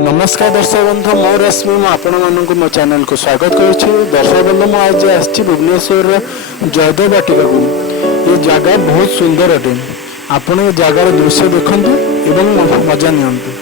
नमस्कार दर्शक बंधु मो रश्मि आपण मानक मो चैनल को स्वागत करुच्ची। दर्शक बंधु मु आज आसी भुवनेश्वर जयदेव बाटिका को। ये जगह बहुत सुंदर अटे। आपण ये जगार दृश्य देखंतु एवं मजा नियंतु।